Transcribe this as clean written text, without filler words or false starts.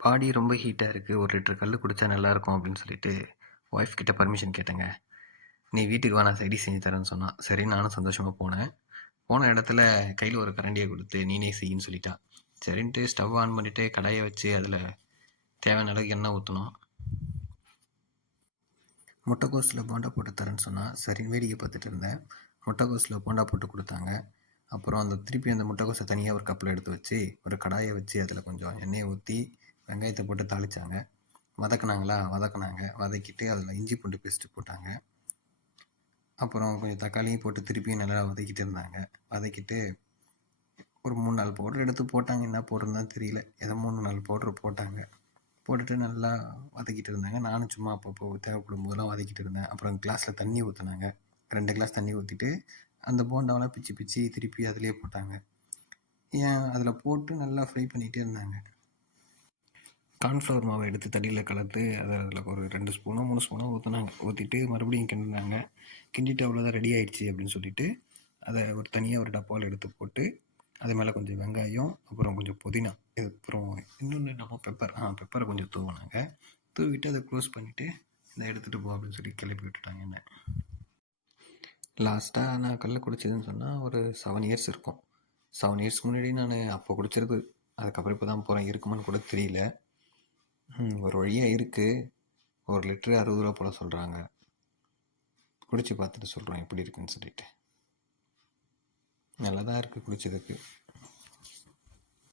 பாடி ரொம்ப ஹீட்டாக இருக்குது, 1 லிட்டர் கல் குடித்தா நல்லாயிருக்கும் அப்படின்னு சொல்லிட்டு ஒய்ஃப் கிட்ட பர்மிஷன் கேட்டேங்க. நீ வீட்டுக்கு வா, நான் சைடிஷ் செஞ்சு தரேன்னு சொன்னான். சரி, நானும் சந்தோஷமாக போனேன். போன இடத்துல கையில் ஒரு கரண்டியை கொடுத்து நீனே செய்யின்னு சொல்லிட்டா. சரின்ட்டு ஸ்டவ் ஆன் பண்ணிவிட்டு கடாயை வச்சு அதில் தேவையான அளவுக்கு எண்ணெய் ஊற்றணும். முட்டைக்கோஸில் போண்டா போட்டு தரேன்னு சொன்னால் சரின்னு வேடிக்கை பார்த்துட்டு இருந்தேன். முட்டைக்கோஸில் போண்டா போட்டு கொடுத்தாங்க. அப்புறம் திருப்பி அந்த முட்டைக்கோஸை தனியாக ஒரு கப்பில் எடுத்து வச்சு ஒரு கடாயை வச்சு அதில் கொஞ்சம் எண்ணெயை ஊற்றி வெங்காயத்தை போட்டு தாளித்தாங்க. வதக்குனாங்க. வதக்கிட்டு அதில் இஞ்சி பூண்டு பேஸ்ட்டு போட்டாங்க. அப்புறம் கொஞ்சம் தக்காளியும் போட்டு திருப்பியும் நல்லா வதக்கிட்டு இருந்தாங்க. வதக்கிட்டு ஒரு 3-4 பவுடர் எடுத்து போட்டாங்க. என்ன பவுடர்னு தான் தெரியல. ஏதோ 3-4 பவுட்ரு போட்டாங்க. போட்டுட்டு நல்லா வதக்கிட்டு இருந்தாங்க. நானும் சும்மா அப்பப்போ தேவைப்படும் போதெல்லாம் வதக்கிட்டு இருந்தேன். அப்புறம் கிளாஸில் தண்ணி ஊற்றினாங்க. 2 கிளாஸ் தண்ணி ஊற்றிட்டு அந்த போண்டாவெல்லாம் பிச்சு திருப்பி அதிலே போட்டாங்க. அதில் போட்டு நல்லா ஃப்ரை பண்ணிகிட்டே இருந்தாங்க. கார்ன்ஃப்ளவர் மாவை எடுத்து தண்ணியில் கலந்து அதில் ஒரு 2 ஸ்பூனோ 3 ஸ்பூனோ ஊற்றினாங்க. ஊற்றிட்டு மறுபடியும் கிண்டினாங்க. கிண்டிட்டு அவ்வளோதான், ரெடி ஆகிடுச்சு அப்படின்னு சொல்லிட்டு அதை தனியாக ஒரு டப்பாவில் எடுத்து போட்டு அது மேலே கொஞ்சம் வெங்காயம், அப்புறம் கொஞ்சம் புதினா, அப்புறம் இன்னொன்று நம்ம பெப்பரை கொஞ்சம் தூவினாங்க. தூவிட்டு அதை க்ளோஸ் பண்ணிவிட்டு இதை எடுத்துகிட்டு போ அப்படின்னு சொல்லி கிளப்பி விட்டுட்டாங்க. என்ன லாஸ்ட்டாக நான் கல்லை குடிச்சதுன்னு சொன்னால் ஒரு 7 இயர்ஸ் இருக்கும். 7 இயர்ஸ்க்கு முன்னாடி நான் அப்போ குடிச்சிருக்கு. அதுக்கப்புறம் இப்போ தான் போகிறேன், இருக்குமான்னு கூட தெரியல. ஒரு வழியாக இருக்குது. 1 லிட்டரு 60 ரூபா போல் சொல்கிறாங்க. குடிச்சு பார்த்துட்டு சொல்கிறோம் எப்படி இருக்குன்னு சொல்லிட்டு. நல்லா தான் இருக்குது குடிச்சதுக்கு.